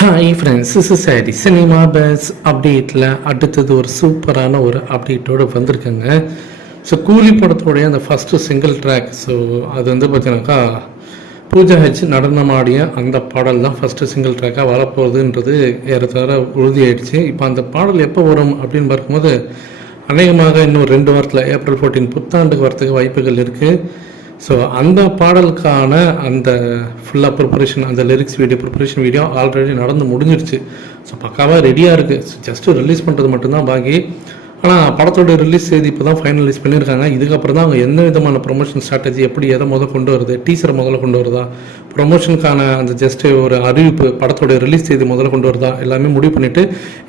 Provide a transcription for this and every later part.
Hi friends is sorry cinema base அப்டேட்டில் அடுத்தது ஒரு சூப்பரான ஒரு அப்டேட்டோடு வந்திருக்குங்க. ஸோ கூலி படத்தோடைய அந்த ஃபஸ்ட்டு சிங்கிள் ட்ராக் ஸோ அது வந்து பார்த்தீங்கன்னாக்கா பூஜா ஹெச் நடனமாடிய அந்த பாடல் தான் ஃபஸ்ட்டு சிங்கிள் ட்ராக்காக வரப்போகுதுன்றது ஏறத்தவர உறுதியாயிடுச்சு. இப்போ அந்த பாடல் எப்போ வரும் அப்படின்னு பார்க்கும்போது அநேகமாக இன்னும் ரெண்டு வாரத்தில் ஏப்ரல் ஃபோர்டீன் புத்தாண்டுக்கு வரத்துக்கு வாய்ப்புகள் இருக்குது ஸோ அந்த பாடலுக்கான அந்த ஃபுல்லாக ப்ரிப்பரேஷன் அந்த lyrics video preparation video already நடந்து முடிஞ்சிருச்சு. ஸோ பக்காவாக ரெடியாக இருக்குது ஜஸ்ட்டு ரிலீஸ் பண்ணுறது மட்டும்தான் பாக்கி. ஆனால் படத்தோட ரிலீஸ் செய்தி இப்போ தான் ஃபைனலைஸ் பண்ணியிருக்காங்க இதுக்கப்புறம் தான் அவங்க எந்த விதமான ப்ரொமோஷன் ஸ்ட்ராட்டஜி எப்படி எதை முதல் கொண்டு வருது டீசரை முதல்ல கொண்டு வருதா ப்ரொமோஷனுக்கான அந்த ஜஸ்ட்டு ஒரு அறிவிப்பு படத்தோட ரிலீஸ் செய்தி முதல்ல கொண்டு வருதா எல்லாமே முடிவு பண்ணிவிட்டு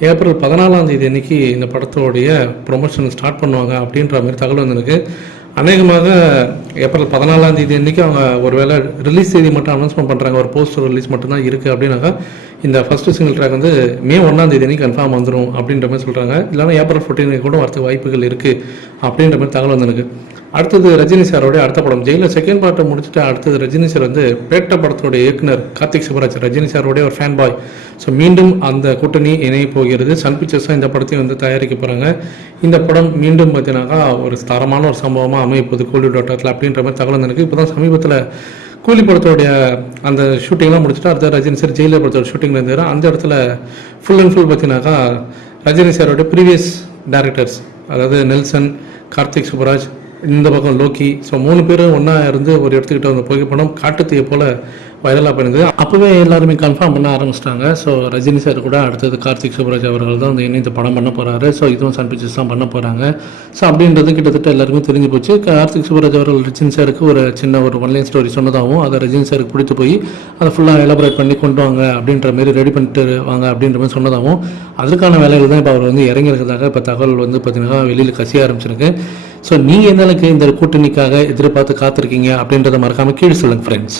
ஏப்ரல் பதினாலாம் தேதி அன்னைக்கு இந்த படத்தோடைய ப்ரொமோஷன் ஸ்டார்ட் பண்ணுவாங்க அப்படின்ற மாதிரி தகவல் வந்திருக்கு. அநேகமாக ஏப்ரல் பதினாலாம் தேதி அன்றைக்கி அவங்க ஒருவேளை ரிலீஸ் தேதி மட்டும் அனௌன்ஸ்மெண்ட் பண்ணுறாங்க ஒரு போஸ்டர் ரிலீஸ் மட்டும் தான் இருக்குது அப்படின்னாக்கா இந்த ஃபஸ்ட்டு சிங்கிள் ட்ராக் வந்து மே ஒன்றாம் தேதி அன்றைக்கி கன்ஃபார்ம் வந்துடும் அப்படின்ற மாதிரி சொல்கிறாங்க இல்லைனா ஏப்ரல் ஃபோர்டீன் கூட வரதுக்கு வாய்ப்புகள் இருக்குது அப்படின்ற மாதிரி தகவல் வந்திருக்கு. அடுத்தது ரஜினி சாரோடைய அடுத்த படம். ஜெயிலில் செகண்ட் பார்ட்டை முடிச்சுட்டு அடுத்தது ரஜினி சார் வந்து பேட்ட படத்தோடைய இயக்குனர் கார்த்திக் சிவராஜ் ரஜினி சாரோடைய ஒரு ஃபேன் பாய் ஸோ மீண்டும் அந்த கூட்டணி இணைய போகிறது. சன் பிக்சர்ஸ் தான் இந்த படத்தையும் வந்து தயாரிக்க போகிறாங்க இந்த படம் மீண்டும் பார்த்தீங்கன்னாக்கா ஒரு தரமான ஒரு சம்பவமாக அமையப்போது கோலி டாக்டரில் அப்படின்ற மாதிரி தகவல் எனக்கு இப்போ தான் சமீபத்தில் கூலி படத்தோடைய அந்த ஷூட்டிங்லாம் முடிச்சுட்டு அடுத்த ரஜினி சார் ஜெயிலர் படத்தோட ஷூட்டிங் இருந்தார் அந்த இடத்துல ஃபுல் அண்ட் ஃபுல் பார்த்தீங்கன்னாக்கா ரஜினி சாரோட ப்ரீவியஸ் டேரக்டர்ஸ் அதாவது நெல்சன் கார்த்திக் சுப்ராஜ் இந்த பக்கம் லோக்கி. ஸோ மூணு பேரும் ஒன்றா இருந்து ஒரு இடத்துக்கிட்ட அந்த புகைப்படம் காட்டுத்தையை போல் வைரலாக பண்ணுது அப்போவே எல்லாருமே கன்ஃபார்ம் பண்ண ஆரம்பிச்சிட்டாங்க. ஸோ ரஜினி சார் கூட அடுத்தது கார்த்திக் சுப்ராஜ் அவர்கள் தான் வந்து இணைந்து படம் பண்ண போகிறாரு ஸோ இதுவும் சன் பிக்சர்ஸ் தான் பண்ண போகிறாங்க ஸோ அப்படின்றது கிட்டத்தட்ட எல்லாருக்கும் தெரிஞ்சு போச்சு. கார்த்திக் சுப்ராஜ் அவர்கள் ரஜினி சாருக்கு ஒரு சின்ன ஒரு ஒன்லைன் ஸ்டோரி சொன்னதாகவும் அதை ரஜினி சாருக்கு பிடித்து போய் அதை ஃபுல்லாக எலபரேட் பண்ணி கொண்டு வாங்க அப்படின்ற மாதிரி ரெடி பண்ணிட்டு வாங்க அப்படின்ற மாதிரி சொன்னதாகவும் அதற்கான வேலைகள் தான் இப்போ அவர் வந்து இறங்கியிருக்கிறதாக இப்போ தகவல் வந்து பார்த்தீங்கன்னா வெளியில் கசிய ஆரம்பிச்சிருக்கு. ஸோ நீங்கள் எந்த அளவுக்கு இந்த கூட்டணிக்காக எதிர்பார்த்து காத்திருக்கீங்க அப்படின்றத மறக்காமல் கீழே சொல்லுங்கள் ஃப்ரெண்ட்ஸ்